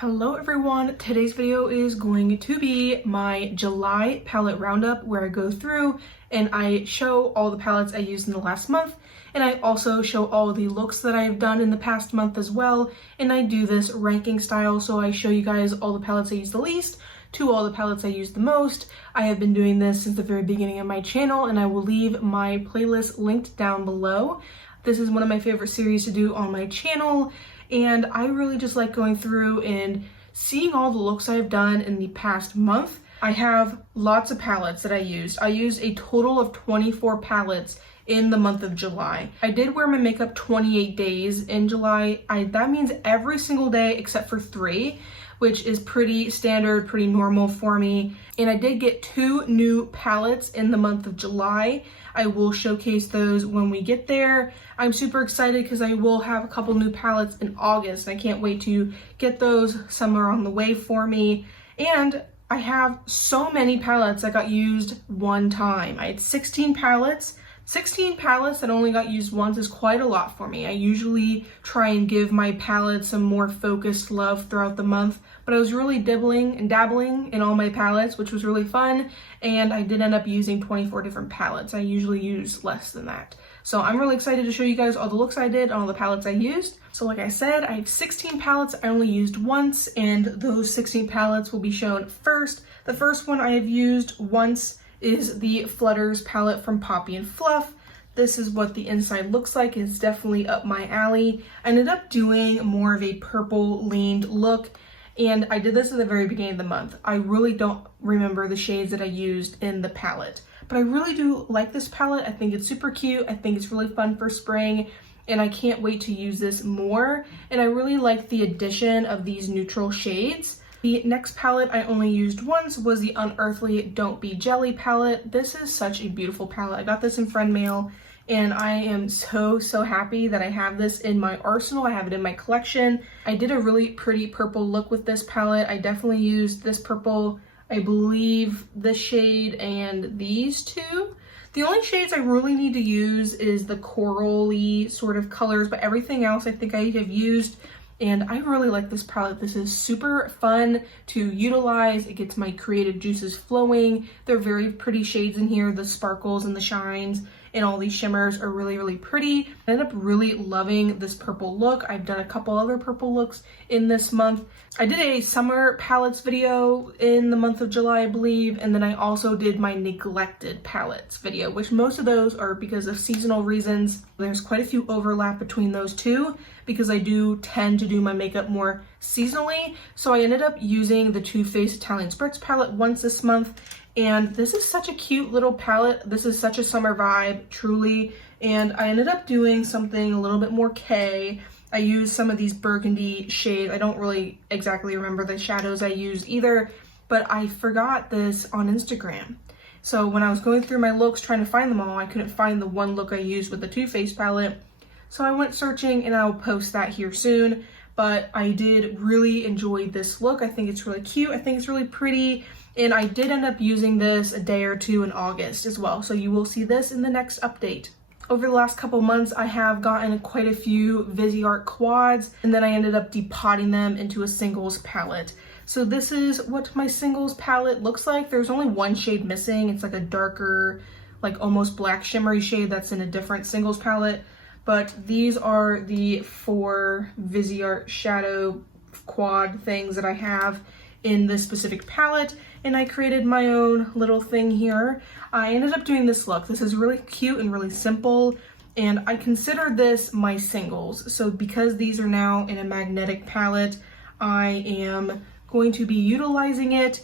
Hello everyone, today's video is going to be my July palette roundup where I go through and I show all the palettes I used in the last month, and I also show all the looks that I've done in the past month as well, and I do this ranking style, so I show you guys all the palettes I use the least to all the palettes I use the most. I have been doing this since the very beginning of my channel, and I will leave my playlist linked down below. This is one of my favorite series to do on my channel, and I really just like going through and seeing all the looks I've done in the past month. I have lots of palettes that I used. I used a total of 24 palettes in the month of July. I did wear my makeup 28 days in July. That means every single day except for 3, which is pretty standard, pretty normal for me. And I did get 2 new palettes in the month of July. I will showcase those when we get there. I'm super excited because I will have a couple new palettes in August. I can't wait to get those. Some are on the way for me. And I have so many palettes that got used one time. I had 16 palettes. 16 palettes that only got used once is quite a lot for me. I usually try and give my palettes some more focused love throughout the month, but I was really dabbling in all my palettes, which was really fun, and I did end up using 24 different palettes. I usually use less than that. So I'm really excited to show you guys all the looks I did on all the palettes I used. So like I said, I have 16 palettes I only used once, and those 16 palettes will be shown first. The first one I have used once is the Flutters palette from Poppy and Fluff. This is what the inside looks like. It's definitely up my alley. I ended up doing more of a purple leaned look, and I did this at the very beginning of the month. I really don't remember the shades that I used in the palette, but I really do like this palette. I think it's super cute. I think it's really fun for spring, and I can't wait to use this more. And I really like the addition of these neutral shades. The next palette I only used once was the Unearthly Don't Be Jelly palette. This is such a beautiful palette. I got this in friend mail, and I am so happy that I have this in my arsenal. I have it in my collection. I did a really pretty purple look with this palette. I definitely used this purple, I believe this shade and these two. The only shades I really need to use is the coral-y sort of colors, but everything else I think I have used. And I really like this palette. This is super fun to utilize. It gets my creative juices flowing. They're very pretty shades in here. The sparkles and the shines and all these shimmers are really pretty. I ended up really loving this purple look. I've done a couple other purple looks in this month. I did a summer palettes video in the month of July, I believe, and then I also did my neglected palettes video, which most of those are because of seasonal reasons. There's quite a few overlap between those two because I do tend to do my makeup more seasonally. So I ended up using the Too Faced Italian Spritz palette once this month, and this is such a cute little palette. This is such a summer vibe, truly. And I ended up doing something a little bit more K. I used some of these burgundy shades. I don't really exactly remember the shadows I used either, but I forgot this on Instagram. So when I was going through my looks trying to find them all, I couldn't find the one look I used with the Too Faced palette. So I went searching, and I'll post that here soon. But I did really enjoy this look. I think it's really cute. I think it's really pretty. And I did end up using this a day or two in August as well. So you will see this in the next update. Over the last couple months, I have gotten quite a few Viseart quads, and then I ended up depotting them into a singles palette. So this is what my singles palette looks like. There's only one shade missing. It's like a darker, like almost black shimmery shade that's in a different singles palette. But these are the 4 Viseart shadow quad things that I have in this specific palette, and I created my own little thing here. I ended up doing this look. This is really cute and really simple, and I consider this my singles. So because these are now in a magnetic palette, I am going to be utilizing it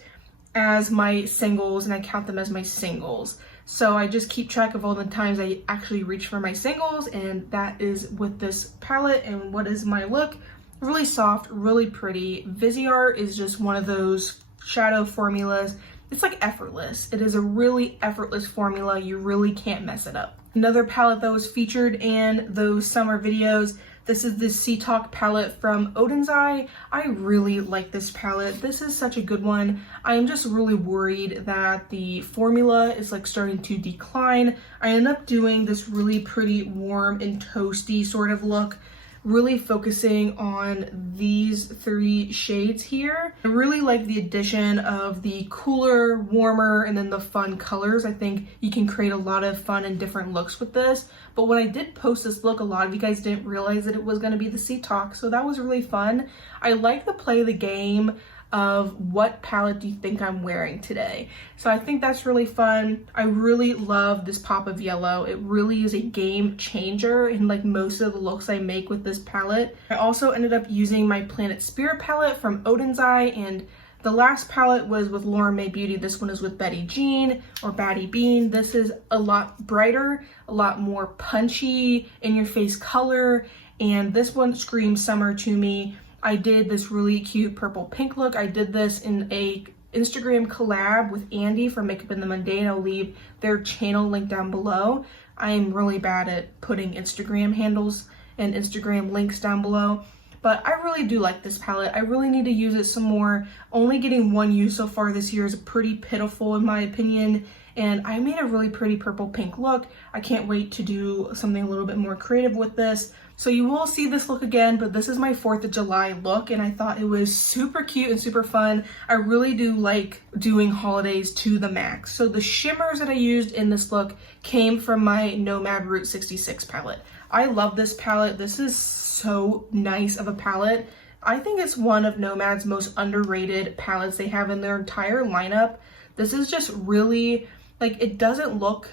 as my singles, and I count them as my singles. So I just keep track of all the times I actually reach for my singles, and that is with this palette. And what is my look? Really soft, really pretty. Viseart is just one of those shadow formulas. It's like effortless. It is a really effortless formula. You really can't mess it up. Another palette that was featured in those summer videos, this is the Sea Talk palette from Odin's Eye. I really like this palette. This is such a good one. I am just really worried that the formula is like starting to decline. I ended up doing this really pretty warm and toasty sort of look really focusing on these 3 shades here. I really like the addition of the cooler, warmer, and then the fun colors. I think you can create a lot of fun and different looks with this. But when I did post this look, a lot of you guys didn't realize that it was going to be the Sea Talk, so that was really fun. I like to play the game of what palette do you think I'm wearing today. So I think that's really fun. I really love this pop of yellow. It really is a game changer in like most of the looks I make with this palette. I also ended up using my Planet Spirit palette from Odin's Eye, and the last palette was with Lauren Mae Beauty. This one is with Betty Jean or Batty Bean. This is a lot brighter, a lot more punchy, in your face color, and this one screams summer to me. I did this really cute purple pink look. I did this in a Instagram collab with Andie from Makeup in the Mundane. I'll leave their channel link down below. I am really bad at putting Instagram handles and Instagram links down below, but I really do like this palette. I really need to use it some more. Only getting 1 use so far this year is pretty pitiful in my opinion, and I made a really pretty purple pink look. I can't wait to do something a little bit more creative with this. So you will see this look again, but this is my 4th of July look, and I thought it was super cute and super fun. I really do like doing holidays to the max. So the shimmers that I used in this look came from my Nomad Route 66 palette. I love this palette. This is so nice of a palette. I think it's one of Nomad's most underrated palettes they have in their entire lineup. This is just really, like, it doesn't look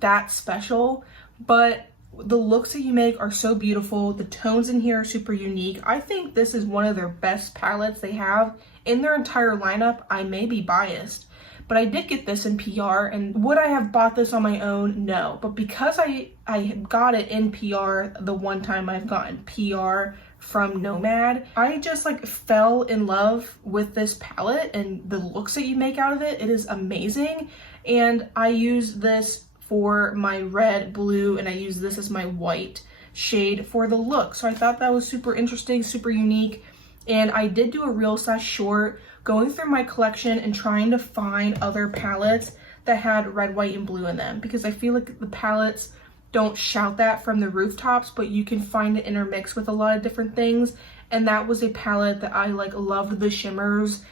that special, but the looks that you make are so beautiful. The tones in here are super unique. I think this is one of their best palettes they have in their entire lineup. I may be biased, but I did get this in PR, and would I have bought this on my own? No. But because I got it in PR the one time I've gotten PR from Nomad, I just like fell in love with this palette and the looks that you make out of it. It is amazing. And I use this for my red, blue, and I use this as my white shade for the look. So I thought that was super interesting, super unique. And I did do a reel/short going through my collection and trying to find other palettes that had red, white, and blue in them, because I feel like the palettes don't shout that from the rooftops, but you can find it intermixed with a lot of different things. And that was a palette that I like loved the shimmers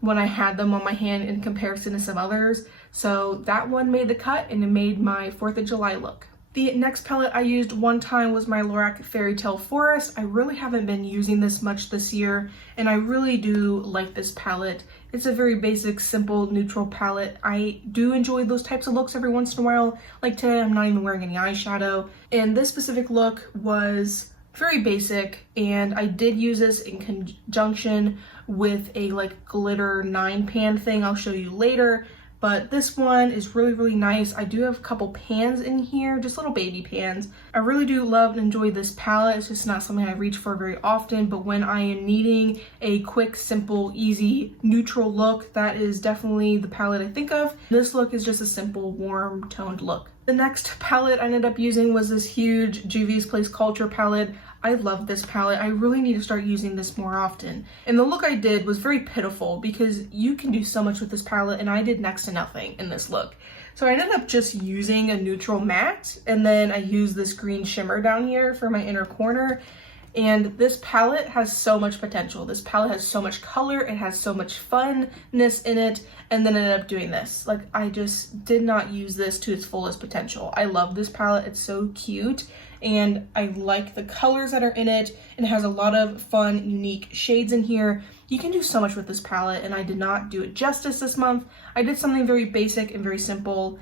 when I had them on my hand in comparison to some others. So that one made the cut, and it made my 4th of July look. The next palette I used one time was my Lorac Fairy Tale Forest. I really haven't been using this much this year, and I really do like this palette. It's a very basic, simple, neutral palette. I do enjoy those types of looks every once in a while. Like today, I'm not even wearing any eyeshadow. And this specific look was very basic, and I did use this in conjunction with a like glitter 9-pan thing I'll show you later. But this one is really, really nice. I do have a couple pans in here, just little baby pans. I really do love and enjoy this palette. It's just not something I reach for very often, but when I am needing a quick, simple, easy, neutral look, that is definitely the palette I think of. This look is just a simple, warm, toned look. The next palette I ended up using was this huge Juvia's Place Culture palette. I love this palette. I really need to start using this more often. And the look I did was very pitiful because you can do so much with this palette, and I did next to nothing in this look. So I ended up just using a neutral matte, and then I used this green shimmer down here for my inner corner. And this palette has so much potential. This palette has so much color, it has so much funness in it, and then I ended up doing this. Like, I just did not use this to its fullest potential. I love this palette, it's so cute, and I like the colors that are in it, and it has a lot of fun, unique shades in here. You can do so much with this palette, and I did not do it justice this month. I did something very basic and very simple,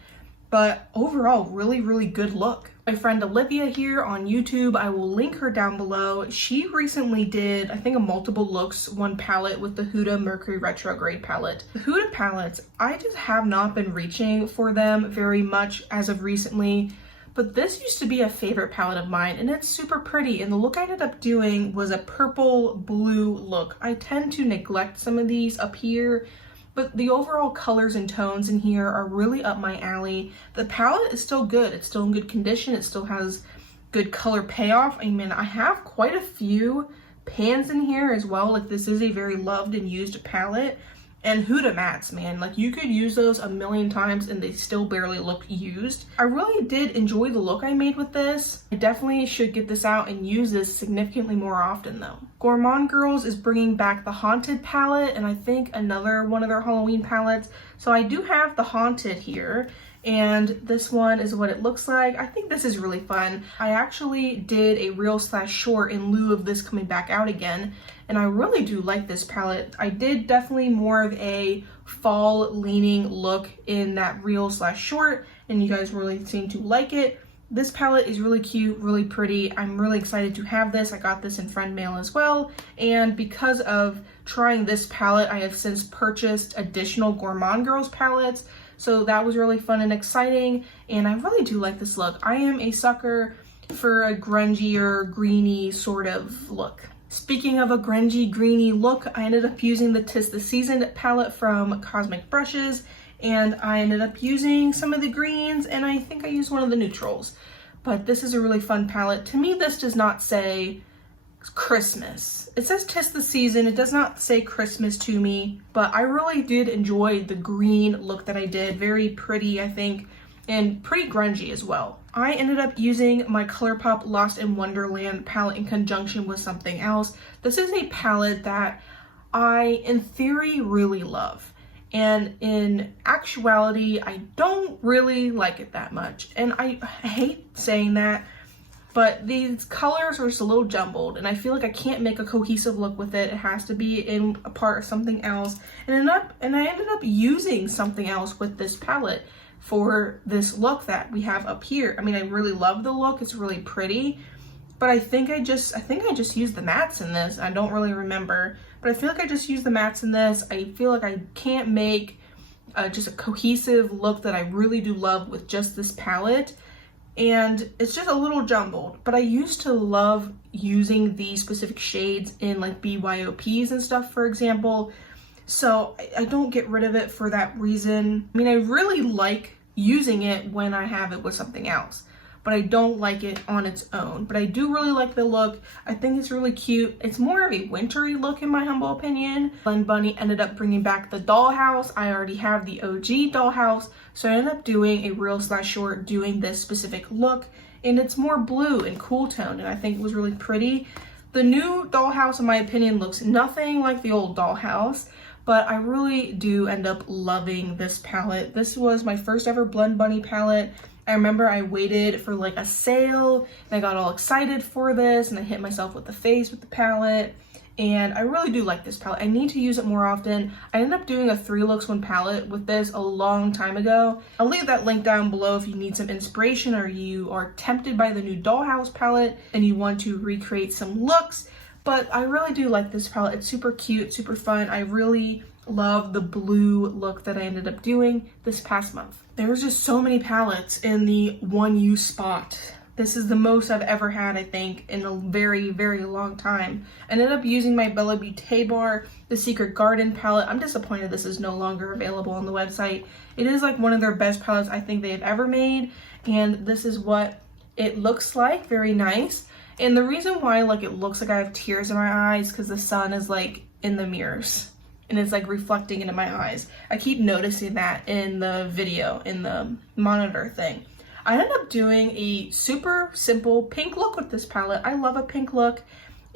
but overall, really, really good look. My friend Olivia here on YouTube, I will link her down below. She recently did, I think, a multiple looks, one palette with the Huda Mercury Retrograde palette. The Huda palettes, I just have not been reaching for them very much as of recently, but this used to be a favorite palette of mine, and it's super pretty, and the look I ended up doing was a purple blue look. I tend to neglect some of these up here, but the overall colors and tones in here are really up my alley. The palette is still good. It's still in good condition. It still has good color payoff. I mean, I have quite a few pans in here as well. Like, this is a very loved and used palette. And Huda mats, man, like you could use those a million times and they still barely look used. I really did enjoy the look I made with this. I definitely should get this out and use this significantly more often though. Gourmand Girls is bringing back the Haunted palette and I think another one of their Halloween palettes. So I do have the Haunted here. And this one is what it looks like. I think this is really fun. I actually did a reel/short in lieu of this coming back out again, and I really do like this palette. I did definitely more of a fall leaning look in that reel/short, and you guys really seem to like it. This palette is really cute, really pretty. I'm really excited to have this. I got this in friend mail as well, and because of trying this palette, I have since purchased additional Gourmand Girls palettes. So that was really fun and exciting, and I really do like this look. I am a sucker for a grungy or greeny sort of look. Speaking of a grungy, greeny look, I ended up using the 'Tis the Season palette from Cosmic Brushes, and I ended up using some of the greens, and I think I used one of the neutrals. But this is a really fun palette. To me, this does not say Christmas. It says 'Tis the Season. It does not say Christmas to me, but I really did enjoy the green look that I did. Very pretty, I think, and pretty grungy as well. I ended up using my ColourPop Lost in Wonderland palette in conjunction with something else. This is a palette that I, in theory, really love. And in actuality, I don't really like it that much. And I hate saying that, but these colors are just a little jumbled and I feel like I can't make a cohesive look with it. It has to be in a part of something else. And I ended up using something else with this palette for this look that we have up here. I mean, I really love the look. It's really pretty, but I think I just used the mattes in this. I don't really remember, but I feel like I just used the mattes in this. I feel like I can't make just a cohesive look that I really do love with just this palette. And it's just a little jumbled, but I used to love using these specific shades in like BYOPs and stuff, for example. So I don't get rid of it for that reason. I mean, I really like using it when I have it with something else, but I don't like it on its own. But I do really like the look. I think it's really cute. It's more of a wintry look in my humble opinion. Glen Bunny ended up bringing back the dollhouse. I already have the OG dollhouse, so I ended up doing a reel/short doing this specific look, and it's more blue and cool toned, and I think it was really pretty. The new dollhouse, in my opinion, looks nothing like the old dollhouse, but I really do end up loving this palette. This was my first ever Glen Bunny palette. I remember I waited for like a sale and I got all excited for this and I hit myself with the face with the palette, and I really do like this palette. I need to use it more often. I ended up doing a 3 looks 1 palette with this a long time ago. I'll leave that link down below if you need some inspiration or you are tempted by the new dollhouse palette and you want to recreate some looks. But I really do like this palette. It's super cute, super fun. I really love the blue look that I ended up doing this past month. There was just so many palettes in the one use spot. This is the most I've ever had, I think, in a very, very long time. I ended up using my Bella Beauté Bar, the Secret Garden palette. I'm disappointed this is no longer available on the website. It is like one of their best palettes I think they've ever made, and this is what it looks like. Very nice. And the reason why like it looks like I have tears in my eyes because the sun is like in the mirrors and it's like reflecting into my eyes. I keep noticing that in the video, in the monitor thing. I ended up doing a super simple pink look with this palette. I love a pink look,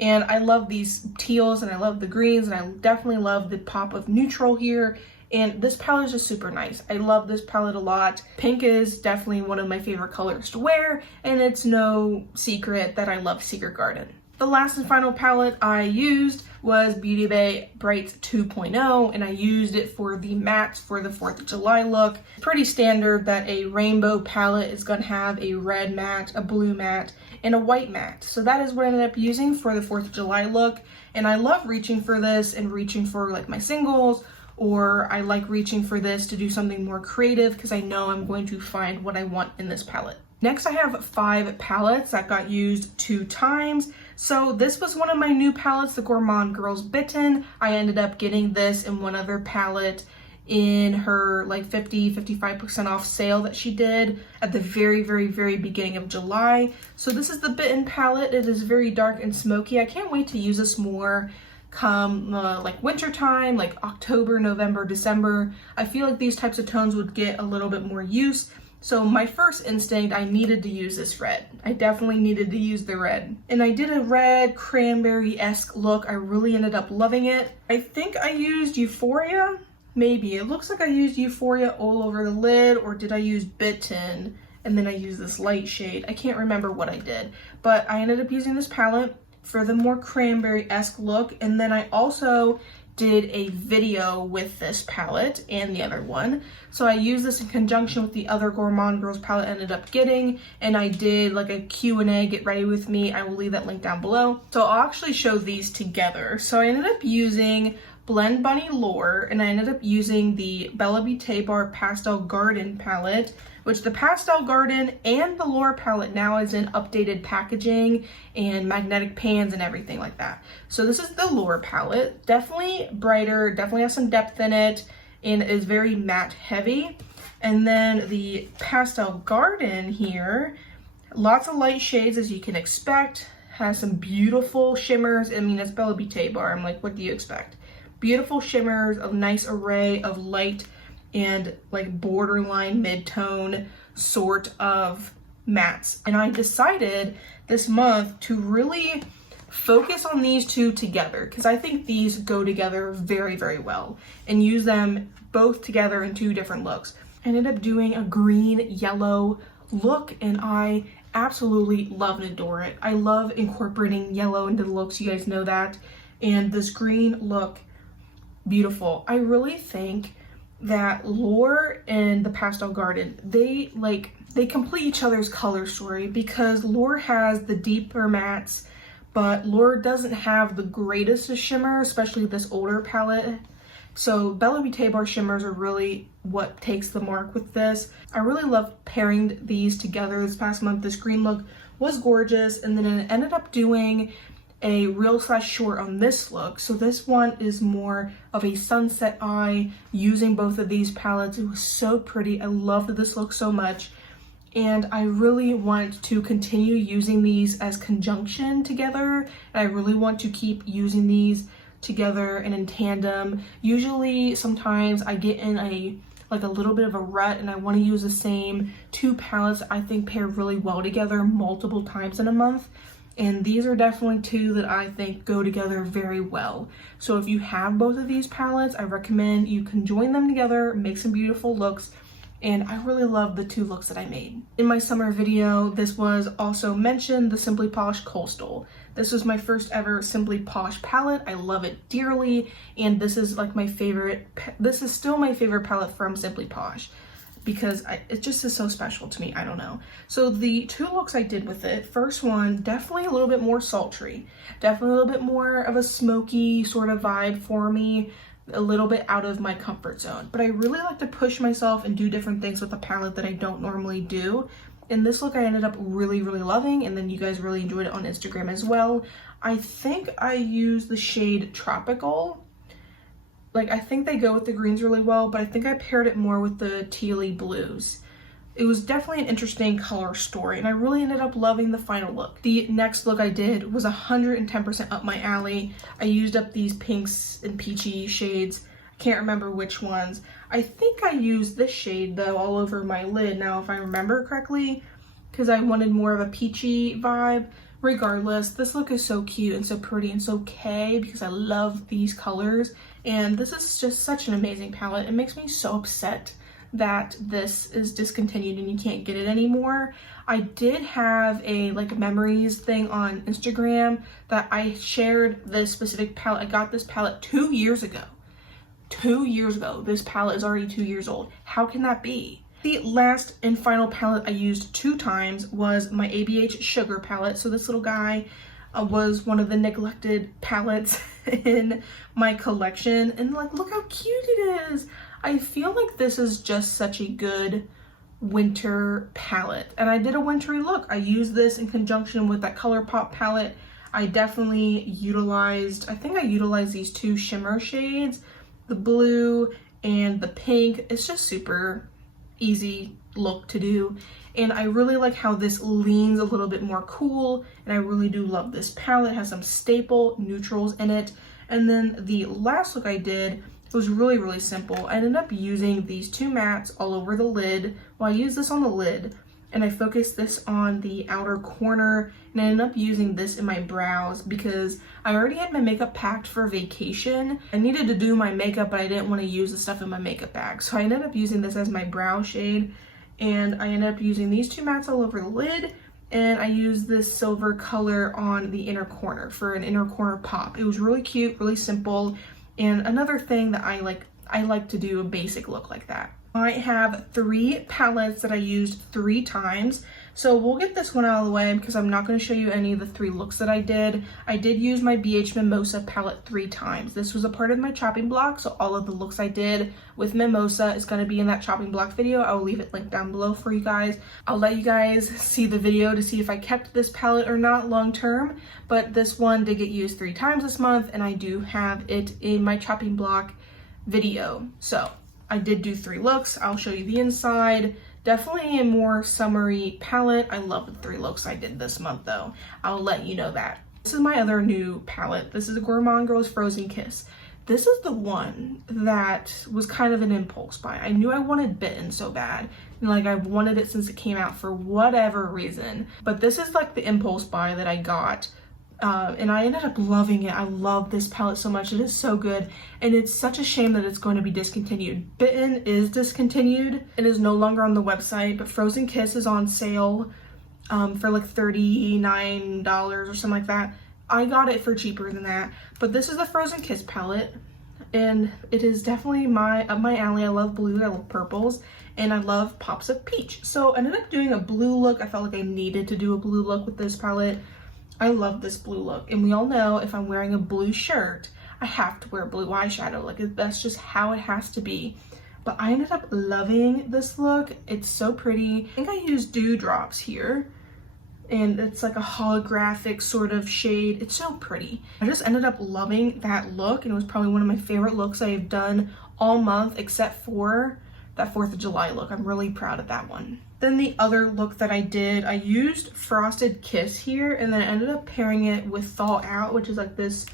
and I love these teals and I love the greens, and I definitely love the pop of neutral here. And this palette is just super nice. I love this palette a lot. Pink is definitely one of my favorite colors to wear, and it's no secret that I love Secret Garden. The last and final palette I used was Beauty Bay Brights 2.0, and I used it for the mattes for the 4th of July look. Pretty standard that a rainbow palette is going to have a red matte, a blue matte, and a white matte. So that is what I ended up using for the 4th of July look, and I love reaching for this and reaching for like my singles, or I like reaching for this to do something more creative because I know I'm going to find what I want in this palette. Next, I have 5 palettes that got used 2 times. So this was one of my new palettes, the Gourmand Girls Bitten. I ended up getting this in one other palette in her like 50-55% off sale that she did at the very, very, very beginning of July. So this is the Bitten palette. It is very dark and smoky. I can't wait to use this more come like winter time, like October, November, December. I feel like these types of tones would get a little bit more use. So my first instinct, I needed to use this red. I definitely needed to use the red. And I did a red cranberry-esque look. I really ended up loving it. I think I used Euphoria. Maybe. It looks like I used Euphoria all over the lid, or did I use Bitten and then I used this light shade? I can't remember what I did, but I ended up using this palette for the more cranberry-esque look. And then I also did a video with this palette and the other one. So I used this in conjunction with the other Gourmand Girls palette I ended up getting, and I did like a Q&A, get ready with me. I will leave that link down below. So I'll actually show these together. So I ended up using Blend Bunny Lure, and I ended up using the Bella Beauté Bar Pastel Garden palette, which the Pastel Garden and the Lure palette now is in updated packaging and magnetic pans and everything like that. So this is the Lure palette. Definitely brighter, definitely has some depth in it, and is very matte heavy. And then the Pastel Garden here, lots of light shades as you can expect, has some beautiful shimmers. I mean, it's Bella Beauté Bar. I'm like, what do you expect? Beautiful shimmers, a nice array of light and like borderline mid-tone sort of mattes. And I decided this month to really focus on these two together, because I think these go together very, very well, and use them both together in two different looks. I ended up doing a green yellow look, and I absolutely love and adore it. I love incorporating yellow into the looks, you guys know that. And this green look, beautiful. I really think that Lure and the Pastel Garden, they complete each other's color story, because Lure has the deeper mattes, but Lure doesn't have the greatest of shimmer, especially this older palette. So Bella Beauté Bar shimmers are really what takes the mark with this. I really love pairing these together this past month. This green look was gorgeous, and then it ended up doing a real/short on this look. So this one is more of a sunset eye using both of these palettes. It was so pretty. I loved this look so much, and I really want to continue using these as conjunction together. And I really want to keep using these together and in tandem. Usually sometimes I get in a little bit of a rut, and I want to use the same two palettes I think pair really well together multiple times in a month. And these are definitely two that I think go together very well. So if you have both of these palettes, I recommend you can join them together, make some beautiful looks. And I really love the two looks that I made. In my summer video, this was also mentioned, the Simply Posh Coastal. This was my first ever Simply Posh palette. I love it dearly. And this is like my favorite, this is still my favorite palette from Simply Posh, because it just is so special to me. I don't know. So the two looks I did with it, first one, definitely a little bit more sultry, definitely a little bit more of a smoky sort of vibe for me, a little bit out of my comfort zone. But I really like to push myself and do different things with a palette that I don't normally do. And this look I ended up really, really loving, and then you guys really enjoyed it on Instagram as well. I think I used the shade Tropical. Like, I think they go with the greens really well, but I think I paired it more with the tealy blues. It was definitely an interesting color story, and I really ended up loving the final look. The next look I did was 110% up my alley. I used up these pinks and peachy shades. I can't remember which ones. I think I used this shade, though, all over my lid now, if I remember correctly, because I wanted more of a peachy vibe. Regardless, this look is so cute and so pretty and so K, because I love these colors. And this is just such an amazing palette. It makes me so upset that this is discontinued and you can't get it anymore. I did have a memories thing on Instagram that I shared this specific palette. I got this palette 2 years ago. 2 years ago. This palette is already 2 years old. How can that be? The last and final palette I used 2 times was my ABH Sugar palette. So this little guy was one of the neglected palettes in my collection, and look how cute it is. I feel like this is just such a good winter palette, and I did a wintry look. I used this in conjunction with that ColourPop palette. I definitely utilized, I think I utilized these 2 shimmer shades, the blue and the pink. It's just super easy look to do, and I really like how this leans a little bit more cool, and I really do love this palette. It has some staple neutrals in it, And then the last look I did was really simple. I ended up using these two mattes all over the lid. Well, I used this on the lid, and I focused this on the outer corner, and I ended up using this in my brows because I already had my makeup packed for vacation. I needed to do my makeup, but I didn't want to use the stuff in my makeup bag. So I ended up using this as my brow shade, and I ended up using these two mattes all over the lid, and I used this silver color on the inner corner for an inner corner pop. It was really cute, really simple, and another thing that I like to do a basic look like that. I have 3 palettes that I used 3 times. So we'll get this one out of the way because I'm not going to show you any of the 3 looks that I did. I did use my BH Mimosa palette 3 times. This was a part of my chopping block, so all of the looks I did with Mimosa is going to be in that chopping block video. I will leave it linked down below for you guys. I'll let you guys see the video to see if I kept this palette or not long term, but this one did get used 3 times this month, and I do have it in my chopping block video. So I did do 3 looks. I'll show you the inside. Definitely a more summery palette. I love the 3 looks I did this month though. I'll let you know that. This is my other new palette. This is a Gourmand Girls Frozen Kiss. This is the one that was kind of an impulse buy. I knew I wanted Bitten so bad. And like I've wanted it since it came out for whatever reason. But this is like the impulse buy that I got. And I ended up loving it. I love this palette so much. It is so good, and it's such a shame that it's going to be discontinued. Bitten is discontinued. It is no longer on the website, but Frozen Kiss is on sale for like $39 or something like that. I got it for cheaper than that, but this is the Frozen Kiss palette, and it is definitely up my alley. I love blue, I love purples, and I love pops of peach. So I ended up doing a blue look. I felt like I needed to do a blue look with this palette. I love this blue look, and we all know if I'm wearing a blue shirt, I have to wear blue eyeshadow. Like that's just how it has to be. But I ended up loving this look. It's so pretty. I think I used Dewdrops here, and it's like a holographic sort of shade. It's so pretty. I just ended up loving that look, and it was probably one of my favorite looks I have done all month except for that 4th of July look. I'm really proud of that one. Then the other look that I did, I used Frosted Kiss here, and then I ended up pairing it with Thaw Out, which is like this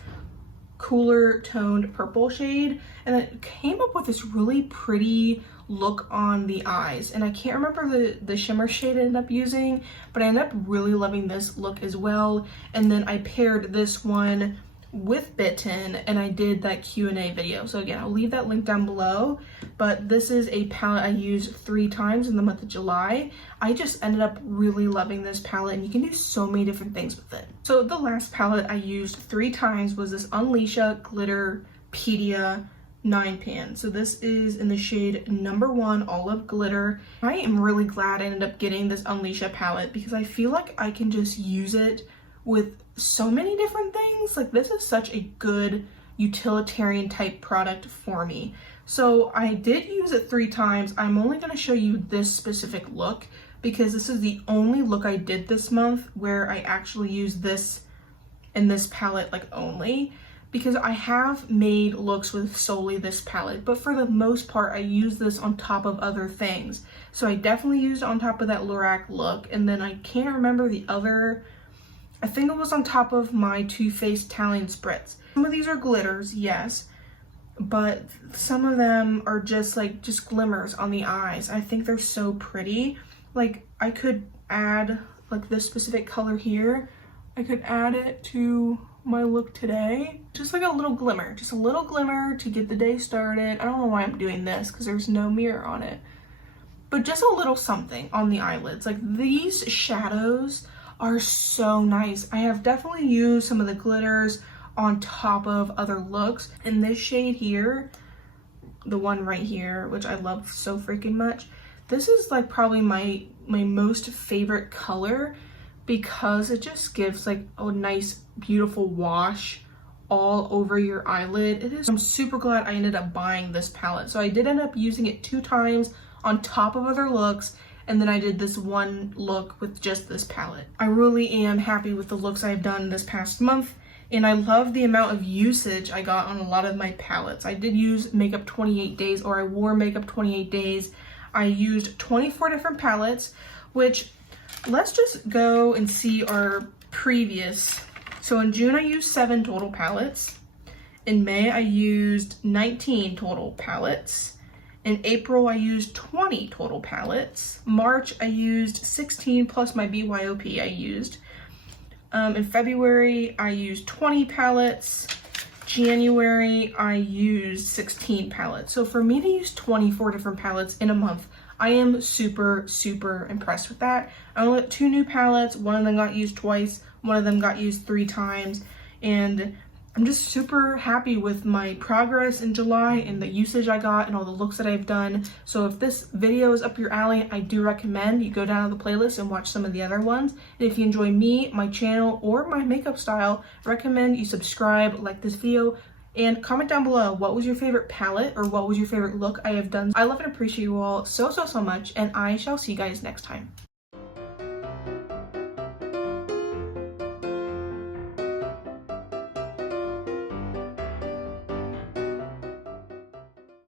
cooler toned purple shade, and it came up with this really pretty look on the eyes. And I can't remember the shimmer shade I ended up using, but I ended up really loving this look as well. And then I paired this one with Bitten, and I did that Q&A video. So again, I'll leave that link down below, but this is a palette I used 3 times in the month of July. I just ended up really loving this palette, and you can do so many different things with it. So the last palette I used 3 times was this Unleasha Glitter Pedia 9 pan. So this is in the shade number 1 Olive Glitter. I am really glad I ended up getting this Unleasha palette because I feel like I can just use it with so many different things. Like this is such a good utilitarian type product for me. So I did use it 3 times. I'm only going to show you this specific look because this is the only look I did this month where I actually used this in this palette like only, because I have made looks with solely this palette, but for the most part I use this on top of other things. So I definitely used it on top of that Lorac look, and then I can't remember the other. I think it was on top of my Too Faced Italian Spritz. Some of these are glitters, yes, but some of them are just glimmers on the eyes. I think they're so pretty. Like I could add like this specific color here. I could add it to my look today. Just like a little glimmer, just a little glimmer to get the day started. I don't know why I'm doing this because there's no mirror on it, but just a little something on the eyelids. Like these shadows are so nice. I have definitely used some of the glitters on top of other looks, and this shade here, the one right here, which I love so freaking much, this is like probably my most favorite color because it just gives like a nice beautiful wash all over your eyelid. I'm super glad I ended up buying this palette. So I did end up using it 2 times on top of other looks, and then I did this one look with just this palette. I really am happy with the looks I've done this past month, and I love the amount of usage I got on a lot of my palettes. I did use Makeup 28 Days, or I wore Makeup 28 Days. I used 24 different palettes, which let's just go and see our previous. So in June I used 7 total palettes, In May, I used 19 total palettes. In April, I used 20 total palettes. March, I used 16 plus my BYOP I used. In February, I used 20 palettes. January, I used 16 palettes. So for me to use 24 different palettes in a month, I am super, super impressed with that. I only got 2 new palettes. One of them got used twice. One of them got used 3 times. And I'm just super happy with my progress in July and the usage I got and all the looks that I've done. So if this video is up your alley, I do recommend you go down to the playlist and watch some of the other ones. And if you enjoy me, my channel, or my makeup style, I recommend you subscribe, like this video, and comment down below what was your favorite palette or what was your favorite look I have done. I love and appreciate you all so much, and I shall see you guys next time.